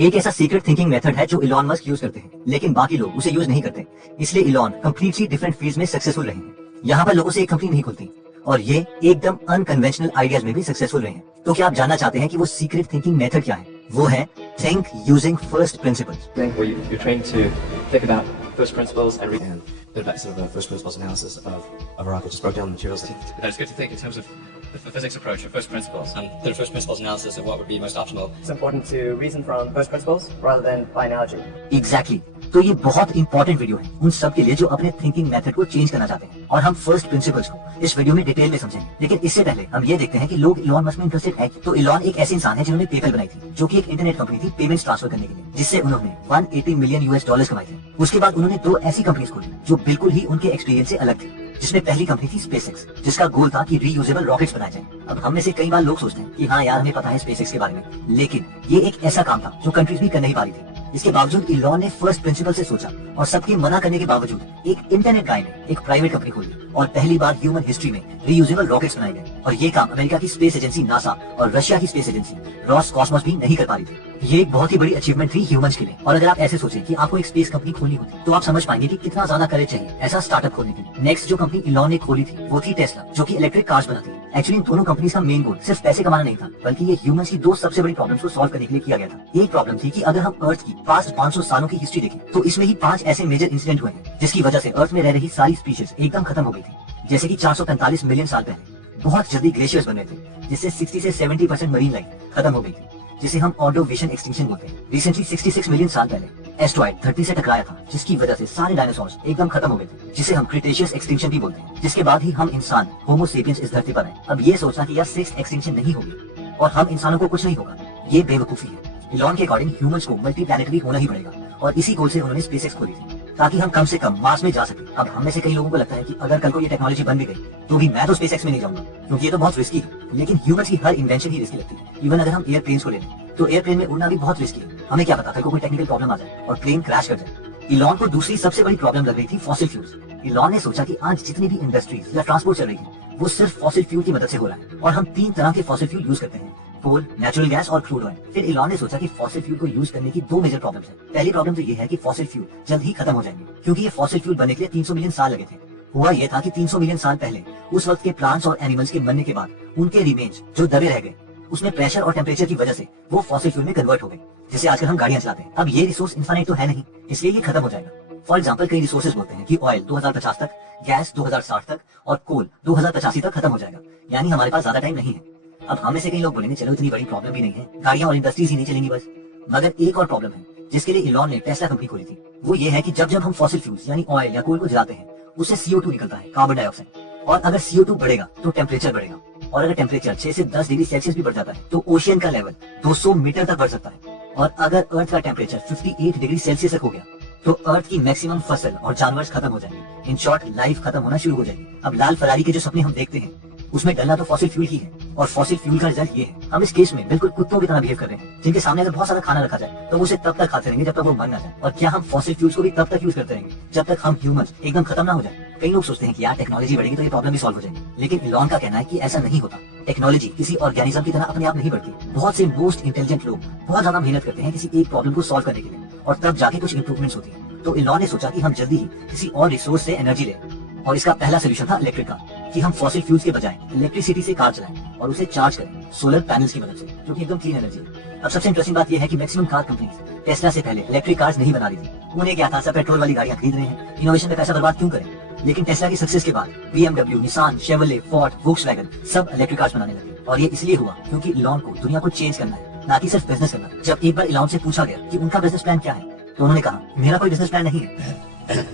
एक ऐसा secret thinking method है जो इलॉन मस्क यूज करते हैं, लेकिन बाकी लोग उसे यूज नहीं करते। इसलिए इलॉन कंप्लीटली डिफरेंट फील्ड्स में सक्सेसफुल रहे हैं। यहाँ पर लोगों से एक कंपनी नहीं खुलती और ये एकदम अनकन्वेंशनल आइडियाज में भी सक्सेसफुल रहे हैं। तो क्या आप जानना चाहते हैं कि वो सीक्रेट थिंकिंग मेथड क्या है? वो है think using first principles. You're trained to think about first principles and did that sort of a first principles analysis of a rock. Just broke down the materials. It's good to think in terms of the physics approach of first principles and did a first principles analysis of what would be most optimal. It's important to reason from first principles rather than by analogy. Exactly. तो ये बहुत important video है उन सब के लिए जो अपने थिंकिंग मेथड को चेंज करना चाहते हैं, और हम फर्स्ट प्रिंसिपल्स को इस वीडियो में डिटेल में समझेंगे। लेकिन इससे पहले हम ये देखते हैं कि लोग इलॉन मस्क में इंटरेस्टेड है। तो इलॉन एक ऐसे इंसान है जिन्होंने पेपल बनाई थी, जो कि एक इंटरनेट कंपनी थी पेमेंट्स ट्रांसफर करने के लिए, जिससे उन्होंने 180 मिलियन यूएस डॉलर्स कमाए थे। उसके बाद उन्होंने 2 ऐसी कंपनीज खोली जो बिल्कुल ही उनके एक्सपीरियंस से अलग थी, जिसमें पहली कंपनी थी स्पेसएक्स, जिसका गोल था कि रीयूजेबल रॉकेट्स बनाए जाएं। अब हम में से कई बार लोग सोचते हैं कि हाँ यार हमें पता है स्पेसएक्स के बारे में, लेकिन ये एक ऐसा काम था जो कंट्रीज भी कर नहीं पा रही थी। इसके बावजूद इलॉन ने फर्स्ट प्रिंसिपल से सोचा और सबके मना करने के बावजूद एक इंटरनेट गाय ने एक प्राइवेट कंपनी खोली और पहली बार ह्यूमन हिस्ट्री में रीयूजेबल रॉकेट्स बनाए गए। और ये काम अमेरिका की स्पेस एजेंसी नासा और रशिया की स्पेस एजेंसी रोसकॉस्मोस भी नहीं कर पा रही थी। ये एक बहुत ही बड़ी अचीवमेंट थी ह्यूमंस के लिए। और अगर आप ऐसे सोचें कि आपको एक स्पेस कंपनी खोलनी होती तो आप समझ पाएंगे कि कितना ज्यादा करेज चाहिए ऐसा स्टार्टअप खोलने के लिए। नेक्स्ट जो कंपनी इलॉन ने खोली थी वो थी टेस्ला, जो कि इलेक्ट्रिक कार्स बनाती है। एक्चुअली इन दोनों कंपनीज का मेन गोल सिर्फ पैसे कमाना नहीं था, बल्कि ये ह्यूमंस की 2 सबसे बड़ी प्रॉब्लम्स को सॉल्व करने के लिए किया गया था। एक प्रॉब्लम थी कि अगर हम अर्थ की पास्ट 500 सालों की हिस्ट्री देखें तो इसमें ही 5 ऐसे मेजर इंसिडेंट हुए हैं जिसकी वजह से अर्थ में रह रही सारी स्पीशीज एकदम खत्म हो गई थी। जैसे कि 445 मिलियन साल पहले बहुत जल्दी ग्लेशियर्स बन रहे थे, जिससे 60 से 70% मरीन लाइफ खत्म हो गई थी, जिसे हम ऑर्डोविशन एक्सटिंक्शन बोलते हैं। रिसेंटली 66 मिलियन साल पहले एस्ट्रॉइड धरती से टकराया था, जिसकी वजह से सारे डायनासोर्स एकदम खत्म हो गए थे, जिसे हम क्रिटेशियस एक्सटिंक्शन भी बोलते हैं। जिसके बाद ही हम इंसान होमो सेपियंस इस धरती पर आए। अब ये सोचना कि यार 6th एक्सटिंक्शन नहीं होगी और हम इंसानों को कुछ नहीं होगा, ये बेवकूफी है। इलॉन के अकॉर्डिंग ह्यूमंस को मल्टी प्लैनेटरी होना ही पड़ेगा, और इसी गोल से उन्होंने स्पेसएक्स खोली थी ताकि हम कम से कम मार्स में जा सके। अब हम में से कई लोगों को लगता है कि अगर कल को ये टेक्नोलॉजी बन भी गई तो भी मैं तो स्पेसएक्स में नहीं जाऊंगा, क्योंकि ये तो बहुत रिस्की है। लेकिन ह्यूमंस की हर इन्वेंशन ही रिस्की लगती है। इवन अगर हम एयरप्लेन्स को ले लें तो एयरप्लेन में उड़ना भी बहुत रिस्की है। हमें क्या पता कल को कोई टेक्निकल प्रॉब्लम आ जाए और प्लेन क्रैश कर जाए। इलॉन को दूसरी सबसे बड़ी प्रॉब्लम लग रही थी फॉसिल फ्यूल्स। इलॉन ने सोचा कि आज जितनी भी इंडस्ट्रीज या ट्रांसपोर्ट चल रही है वो सिर्फ फॉसिल फ्यूल की मदद से हो रहा है, और हम 3 तरह के फॉसिल फ्यूल यूज करते हैं, कोल, नेचुरल गैस और क्रूड ऑयल। फिर इलॉन ने सोचा कि फॉसिल फ्यूल को यूज करने की 2 मेजर प्रॉब्लम्स हैं। पहली प्रॉब्लम तो ये है कि फॉसिल फ्यूल जल्द ही खत्म हो जाएंगे, क्योंकि ये फॉसिल फ्यूल बनने के लिए 300 मिलियन साल लगे थे। हुआ ये था कि 300 मिलियन साल पहले उस वक्त के प्लांट्स और एनिमल्स के मरने के बाद उनके रिमेन्स जो दबे रह गए, उसमें प्रेशर और टेम्परेचर की वजह से वो फॉसिल फ्यूल में कन्वर्ट हो गए, जिससे आजकल हम गाड़ियां चलाते हैं। अब ये रिसोर्स इनफाइनाइट तो है नहीं, इसलिए ये खत्म हो जाएगा। फॉर एग्जाम्पल कई रिसोर्सेज बोलते हैं कि ऑयल 2050 तक, गैस 2060 तक और कोल 2085 तक खत्म हो जाएगा, यानी हमारे पास ज्यादा टाइम नहीं है। अब हम में से कई लोग बोलेंगे चलो इतनी बड़ी प्रॉब्लम भी नहीं है, गाड़ियां और इंडस्ट्रीज ही नहीं चलेंगी बस। मगर एक और प्रॉब्लम है जिसके लिए इलॉन ने टेस्ला कंपनी खोली थी। वो ये है कि जब जब हम फॉसिल फ्यूल्स यानी ऑयल या कोल को जलाते हैं उससे CO2 निकलता है, कार्बन डाइऑक्साइड, और अगर CO2 बढ़ेगा तो टेम्परेचर बढ़ेगा, और अगर टेम्परेचर 6 से 10 डिग्री सेल्सियस भी बढ़ जाता है तो ओशियन का लेवल 200 मीटर तक बढ़ सकता है। और अगर अर्थ का टेम्परेचर 58 डिग्री सेल्सियस तक हो गया तो अर्थ की मैक्सिमम फसल और जानवर खत्म हो जाएंगे। इन शॉर्ट लाइफ खत्म होना शुरू हो जाएगी। अब लाल फरारी के जो सपने हम देखते हैं उसमें डलना तो फॉसिल फ्यूल ही है, और फॉसिल फ्यूल का रिजल्ट ये है। हम इस केस में बिल्कुल कुत्तों की तरह बिहेव कर रहे हैं, जिनके सामने अगर बहुत सारा खाना रखा जाए तो वो उसे तब तक खाते रहेंगे जब तक वो मर ना जाए। और क्या हम फॉसिल फ्यूल्स को भी तब तक यूज करते रहेंगे जब तक हम ह्यूमंस एकदम खत्म ना हो जाए? कई लोग सोचते हैं कि यार टेक्नोलॉजी बढ़ेगी तो ये प्रॉब्लम भी सॉल्व हो जाएगी, लेकिन इलॉन का कहना है कि ऐसा नहीं होता। टेक्नोलॉजी किसी ऑर्गेनिज्म की तरह अपने आप नहीं बढ़ती। बहुत से मोस्ट इंटेलिजेंट लोग बहुत ज्यादा मेहनत करते हैं किसी एक प्रॉब्लम को सॉल्व करने के लिए, और तब जाके कुछ इंप्रूवमेंट्स होती है। तो इलॉन ने सोचा कि हम जल्दी ही किसी और रिसोर्स से एनर्जी लें, और इसका पहला सोल्यूशन था इलेक्ट्रिक कार, कि हम फॉसिल फ्यूल्स के बजाय इलेक्ट्रिसिटी से कार चलाएं और उसे चार्ज करें सोलर पैनल्स की मदद से, जो कि एकदम क्लीन एनर्जी है। अब सबसे इंटरेस्टिंग बात यह है कि मैक्सिमम कार कंपनीज टेस्ला से पहले इलेक्ट्रिक कार्स नहीं बना रही थी। उन्हें क्या था, सब पेट्रोल वाली गाड़ियां खरीद रहे हैं, इनोवेशन में पैसा बर्बाद क्यों करें? लेकिन टेस्ला की सक्सेस के बाद BMW, Nissan, Chevrolet, Ford, Volkswagen सब इलेक्ट्रिक कार्स बनाने लगे। और ये इसलिए हुआ क्योंकि इलॉन को दुनिया को चेंज करना है, ना कि सिर्फ बिजनेस करना। जब एक बार इलॉन से पूछा गया कि उनका बिजनेस प्लान क्या है तो उन्होंने कहा मेरा कोई बिजनेस प्लान नहीं है।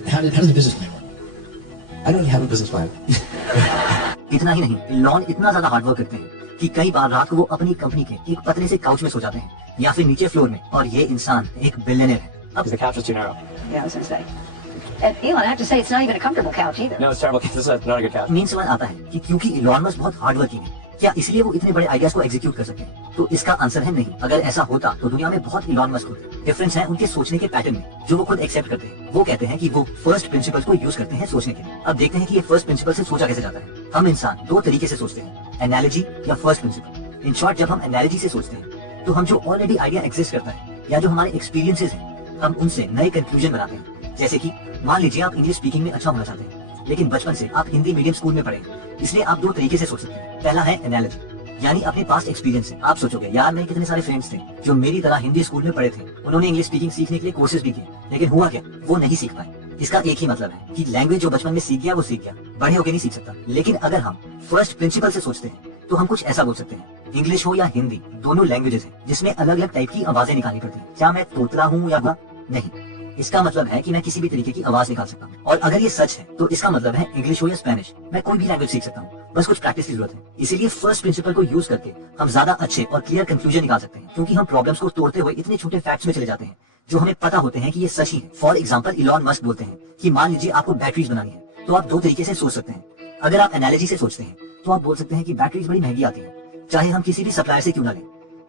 How does the business plan work? I don't have a business plan. इतना ही नहीं, इलॉन इतना ज्यादा हार्ड वर्क करते हैं कि कई बार रात को वो अपनी कंपनी के एक पतले से काउच में सो जाते हैं या फिर नीचे फ्लोर में, और ये इंसान एक बिलियनर है। Because the couch is too narrow. Yeah, I was gonna say. And Elon, I have to say, it's not even a comfortable couch either. No, it's terrible. This is not a good couch. Main सवाल आता है कि क्योंकि Elon Musk बहुत hard working है, क्या इसलिए वो इतने बड़े आइडियाज को एग्जीक्यूट कर सकते हैं? तो इसका आंसर है नहीं। अगर ऐसा होता तो दुनिया में बहुत इलॉन मस्क होते। डिफरेंस है उनके सोचने के पैटर्न में, जो वो खुद एक्सेप्ट करते हैं। वो कहते हैं कि वो फर्स्ट प्रिंसिपल्स को यूज करते हैं सोचने के लिए। अब देखते हैं कि ये फर्स्ट प्रिंसिपल से सोचा कैसे जाता है। हम इंसान 2 तरीके से सोचते हैं, एनालॉजी या फर्स्ट प्रिंसिपल। इन शॉर्ट, जब हम एनालॉजी से सोचते हैं तो हम जो ऑलरेडी आइडिया एग्जिस्ट करता है या जो हमारे एक्सपीरियंसेस हैं हम उनसे नए कंक्लूजन बनाते हैं। जैसे कि मान लीजिए आप इंग्लिश स्पीकिंग में अच्छा होना चाहते हैं, लेकिन बचपन से आप हिंदी मीडियम स्कूल में पढ़े, इसलिए आप दो तरीके से सोच सकते हैं। पहला है एनालॉजी, यानी अपने पास्ट एक्सपीरियंस से आप सोचोगे यार मेरे कितने सारे फ्रेंड्स थे जो मेरी तरह हिंदी स्कूल में पढ़े थे, उन्होंने इंग्लिश स्पीकिंग सीखने के लिए कोर्सेज भी किए, लेकिन हुआ क्या, वो नहीं सीख पाए। इसका एक ही मतलब है कि लैंग्वेज जो बचपन में सीख गया वो सीख गया, बड़े होकर नहीं सीख सकता। लेकिन अगर हम फर्स्ट प्रिंसिपल से सोचते हैं तो हम कुछ ऐसा बोल सकते हैं, इंग्लिश हो या हिंदी, दोनों लैंग्वेजेस हैं जिसमें अलग अलग टाइप की आवाजें निकालनी पड़ती हैं। क्या मैं तोतला हूँ या नहीं, इसका मतलब है कि मैं किसी भी तरीके की आवाज निकाल सकता हूँ। और अगर ये सच है तो इसका मतलब है इंग्लिश हो या स्पेनिश, मैं कोई भी लैंग्वेज सीख सकता हूँ, बस कुछ प्रैक्टिस की जरूरत है। इसीलिए फर्स्ट प्रिंसिपल को यूज करके हम ज्यादा अच्छे और क्लियर कंक्लूजन निकाल सकते हैं, क्योंकि हम प्रॉब्लम्स को तोड़ते हुए इतने छोटे फैक्ट्स में चले जाते हैं जो हमें पता होते हैं कि ये सच ही है। फॉर एग्जाम्पल इलॉन मस्क बोलते हैं कि मान लीजिए आपको बैटरीज बनानी है, तो आप दो तरीके से सोच सकते हैं। अगर आप एनालॉजी से सोचते हैं तो आप बोल सकते हैं कि बैटरीज बड़ी महंगी आती है, चाहे हम किसी भी सप्लायर से क्यों ना लें,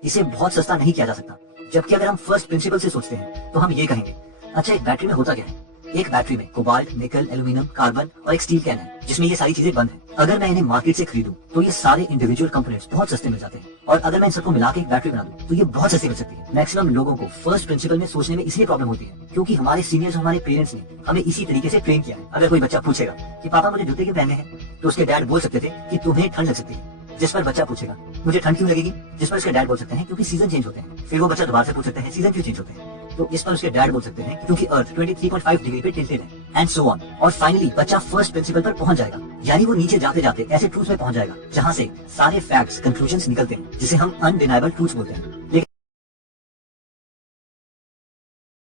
इसे बहुत सस्ता नहीं किया जा सकता। जबकि अगर हम फर्स्ट प्रिंसिपल से सोचते हैं तो हम ये कहेंगे, अच्छा एक बैटरी में होता क्या है, एक बैटरी में कोबाल्ट, निकल, एल्यूमिनियम, कार्बन और एक स्टील कैन है जिसमें ये सारी चीजें बंद हैं। अगर मैं इन्हें मार्केट से खरीदूं तो ये सारे इंडिविजुअल कंपोनेंट्स बहुत सस्ते मिल जाते हैं, और अगर मैं इन सबको मिला के एक बैटरी बना दूं तो ये बहुत सस्ती मिल सकती है। मैक्सिमम लोगों को फर्स्ट प्रिंसिपल में सोचने में इसलिए प्रॉब्लम होती है क्योंकि हमारे सीनियर्स और हमारे पेरेंट्स ने हमें इसी तरीके से ट्रेन किया है। अगर कोई बच्चा पूछेगा कि पापा मुझे जूते क्यों पहनने हैं, तो उसके डैड बोल सकते थे कि तुम्हें ठंड लग सकती है। जिस पर बच्चा पूछेगा मुझे ठंड क्यों लगेगी, जिस पर उसके डैड बोल सकते हैं क्योंकि सीजन चेंज होते हैं। फिर वो बच्चा दोबारा से पूछ सकते हैं सीजन क्यों चेंज होते हैं, तो इस पर उसके डैड बोल सकते हैं क्योंकि अर्थ 23.5 डिग्री पे टिल्टेड है, एंड सो ऑन। और फाइनली बच्चा फर्स्ट प्रिंसिपल पर पहुंच जाएगा, यानी वो नीचे जाते जाते ऐसे ट्रूथ में पहुंच जाएगा जहां से सारे फैक्ट्स, कंक्लूजन्स निकलते हैं, जिसे हम अनडिनाइबल ट्रूथ्स बोलते हैं।